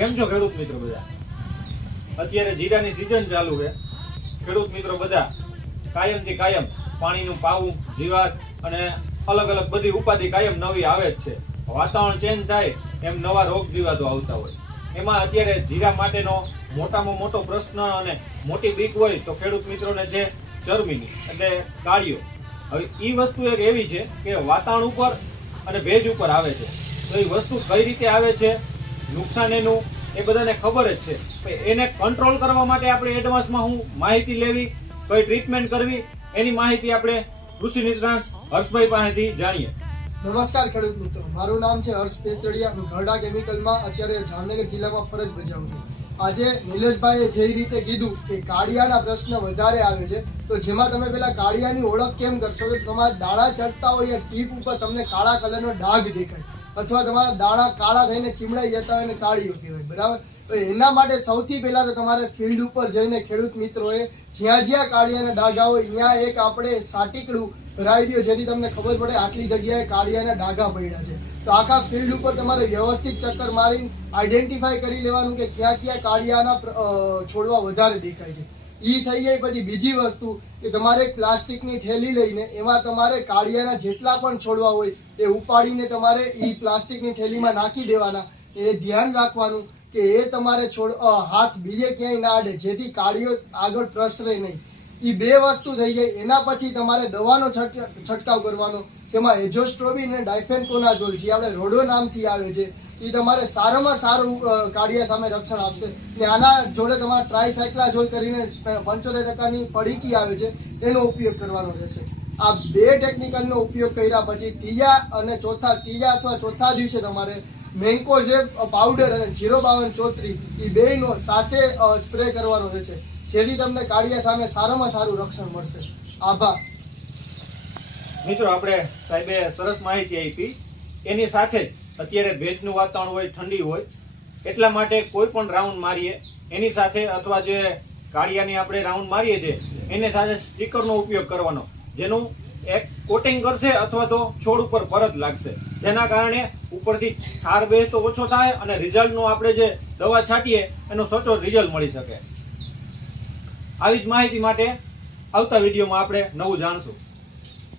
કેમ છો ખેડૂત મિત્રો બધા? અત્યારે જીરાની સિઝન ચાલુ છે. ખેડૂત મિત્રો બધા કાયમથી કાયમ પાણીનું પાવું, જીવાત અને અલગ અલગ બધી ઉપાધિ કાયમ નવી આવે જ છે. વાતાવરણ ચેન્જ થાય એમ નવા રોગ જીવાતો આવતા હોય. એમાં અત્યારે જીરા માટેનો મોટામાં મોટો પ્રશ્ન અને મોટી બીક હોય તો ખેડૂત મિત્રોને છે ચરબીની એટલે કાળીઓ. હવે એ વસ્તુ એક એવી છે કે વાતાવરણ ઉપર અને ભેજ ઉપર આવે છે. તો એ વસ્તુ કઈ રીતે આવે છે, નુકસાન એનું એ બધાને ખબર જ છે. એને કંટ્રોલ કરવા માટે આપણે એડવાન્સમાં હું માહિતી લેવી, કઈ ટ્રીટમેન્ટ કરવી, એની માહિતી આપણે કૃષિ નિષ્ણાત હર્ષભાઈ પાસેથી જાણીએ. નમસ્કાર ખેડૂત મિત્રો, મારું નામ છે હર્ષ પેસ્ટડિયા. હું ઘરડા કેમિકલમાં અત્યારે જામનગર જિલ્લામાં ફરજ બજાવું છું. આજે નિલેશભાઈએ જે રીતે કીધું કે કાળિયાના પ્રશ્ન વધારે આવે છે, તો જેમાં તમે પેલા કાળિયાની ઓળખ કેમ કરશો કે તમારા દાણા ચડતા હોય ટીપ ઉપર તમને કાળા કલરનો ડાઘ દેખાય અથવા તમારા દાણા કાળા થઈને ચીમડાઈ જતા હોય અને કાળીઓ કહેવાય, બરાબર? તો એના માટે સૌથી પહેલા તો તમારે ફિલ્ડ ઉપર જઈને ખેડૂત મિત્રોએ જ્યાં જ્યાં કાળિયાના ડાઘા હોય ત્યાં એક આપણે સાટીકડું ભરાવી દો, જેથી તમને ખબર પડે આટલી જગ્યાએ કાળિયાના ડાઘા પડ્યા છે. તો આખા ફિલ્ડ ઉપર તમારે વ્યવસ્થિત ચક્કર મારીને આઈડેન્ટિફાઈ કરી લેવાનું કે ક્યાં ક્યાં કાળિયાના છોડવા વધારે દેખાય છે. ઈ થઈ જાય. પછી બીજી વસ્તુ કે તમારે એક પ્લાસ્ટિકની થેલી લઈને એમાં તમારે કાળિયાના જેટલા પણ છોડવા હોય એ ઉપાડીને તમારે ઈ પ્લાસ્ટિકની થેલીમાં નાખી દેવાના. એ ધ્યાન રાખવાનું કે એ તમારે હાથ બીજે ક્યાંય ના અડે, જેથી કાળિયો આગળ પ્રસરે નહીં. એ બે વસ્તુ થઈ જાય. એના પછી તમારે દવાનો છંટકાવ કરવાનો, જેમાં એઝોસ્ટ્રોબિન અને ડાયફેનકોનાઝોલ જે આપણે રોડો નામથી આવે છે, એ તમારે સારામાં સારું કાળિયા સામે રક્ષણ આપશે. ને આના જોડે તમારે ટ્રાયસાયક્લાઝોલ કરીને 75% પડીકી આવે છે, એનો ઉપયોગ કરવાનો રહેશે. આ બે ટેકનિકલનો ઉપયોગ કર્યા પછી ત્રીજા અથવા ચોથા દિવસે તમારે મેન્કોઝેબ પાવડર અને 05234 એ બેનો સાથે સ્પ્રે કરવાનો રહેશે, જેથી તમને કાળિયા સામે સારામાં સારું રક્ષણ મળશે. આભાર મિત્રો. આપણે સાહેબે સરસ માહિતી આપી. એની સાથે જ અત્યારે ભેજનું વાતાવરણ હોય, ઠંડી હોય, એટલા માટે કોઈ પણ રાઉન્ડ મારીએ એની સાથે અથવા જે કાળિયાની આપણે રાઉન્ડ મારીએ છીએ એની સાથે સ્ટીકરનો ઉપયોગ કરવાનો, જેનું એક કોટિંગ કરશે અથવા તો છોડ ઉપર પરત લાગશે, જેના કારણે ઉપરથી ઠાર બેજ તો ઓછો થાય અને રિઝલ્ટનું આપણે જે દવા છાંટીએ એનો સચોટ રિઝલ્ટ મળી શકે. આવી જ માહિતી માટે આવતા વિડીયોમાં આપણે નવું જાણશું.